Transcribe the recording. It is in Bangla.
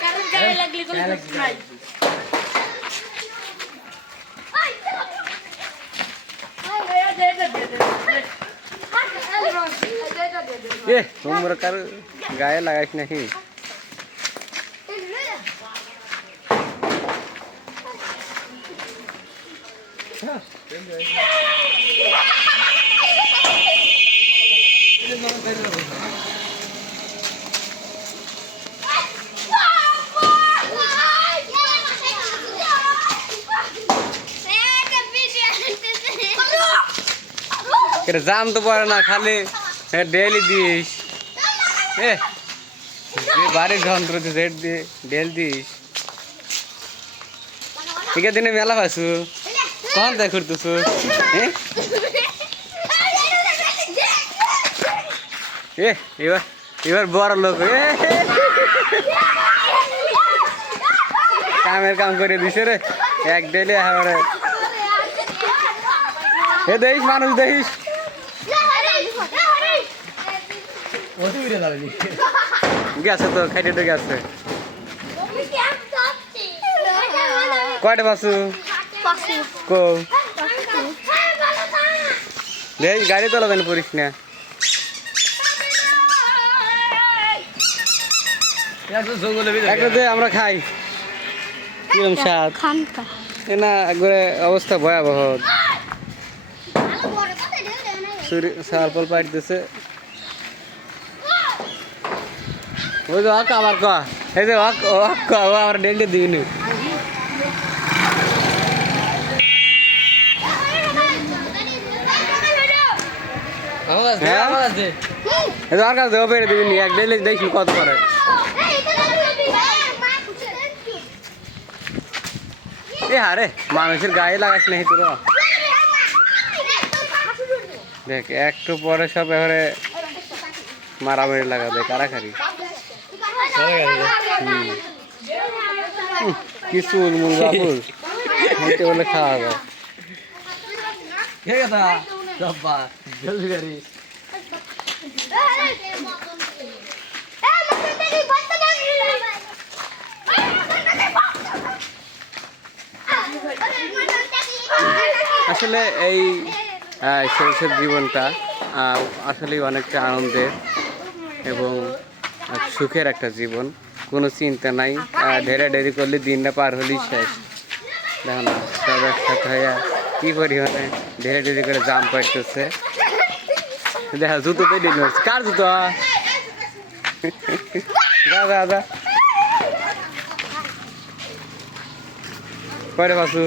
कारण काय लागली गाय लगा नाही Yeah. हाँ। এটা জাম তো পড়ে না, খালি ডেলি দিস। এ বাড়ির যন্ত্র দিয়ে ডেল দিস। ঠিক দিনে মেলা পাইছু? কখন করতেছু হ্যাঁ এ? এবার এবার বড় লোক, এ কামের কাম করে দিছে রে। এক ডেলি এবারে এ দেখিস, মানুষ দেখিস। গেছে তো খাইতে তো গেছে। কয়টা বাসু কো। দেখ গাড়ি তোলা দেন পড়িস না। আমরা খাই। কিরম স্বাদ? এ না একবারে অবস্থা ভয়াবহ। সারপল পাইতেছে। ওই যে অক আবার ক এই যে অক অক ক ও আবার কাছে পেরে দিবিনি এক ডেলি কত করে। এ হারে মানুষের গায়ে লাগাস নাই তোরা? দেখ একটু পরে সব এবারে মারামারি লাগাবে কারাকারি। কি চুল মুল বাপুর হেঁটে বলে খাওয়া যায় আসলে এই শৈশব জীবনটা আসলেই অনেকটা আনন্দের এবং সুখের একটা জীবন। কোনো চিন্তা নাই। ঢেরা ঢেরি করলে দিনটা পার হলেই শেষ। দেখো না, সব একসাথে হয়ে কি পরিমাণে ঢেরে ঢেরি করে জাম পাইতেছে দেখা, জুতো তো দিন কার জুতো? যা যা কয়টা পাসু